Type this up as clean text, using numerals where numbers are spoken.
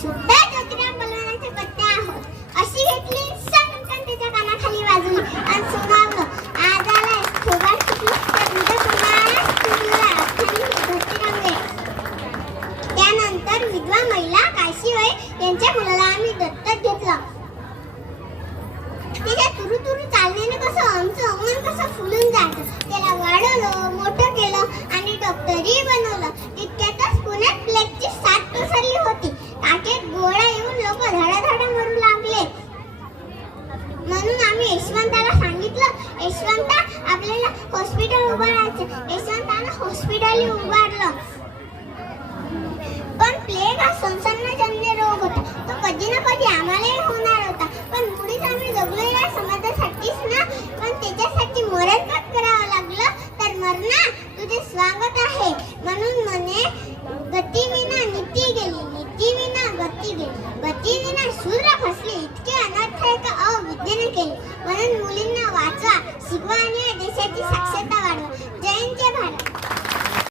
सुद्धा ज्योतिराव बलवानाच्या कट्ट्या आहोत. अशी घेतली सणकन त्याच्या कानाखाली वाजवली आणि सुनावलं, आज आलाय थोबाड सुटली तर उद्या तुम्हाला तुला अख्खानी घट्टी रंगले. त्यानंतर विधवा महिला काशीबाई यांच्या मुलाला आम्ही दत्तक घेतलं. त्याच्या तुरु तुरु चालण्याने कसं आमचं मन कसं फुलून जायचं. त्याला वाढवलं, मोठं केलं आणि डॉक्टरही बनवलं. तितक्यातच पुण्यात प्लेगची साथ पसरली होती. काखेत गोळा येऊन लोक धडाधड मरू लागले. म्हणून आम्ही यशवंताला सांगितलं, यशवंता आपल्याला हॉस्पिटल उभारायचं. यशवंतानं हॉस्पिटल उभारलं. पण प्लेग हा संसर्गजन्य रोग होता. तो कधी ना कधी आम्हालाही होणार होता. पण मुळीच आम्ही जगलो या समाजासाठीच ना. पण त्याच्यासाठी मरण करावं लागलं तर मरणा तुझे स्वागत आहे. म्हणून म्हणे, गतीविना नीती गेली, नीतीविना गती गेली, गतीविना शूद्र फसले. इतके अनर्थ अविद्येने केले. म्हणून मुलींना वाचवा, शिकवा आणि देशाची साक्षरता वाढवा.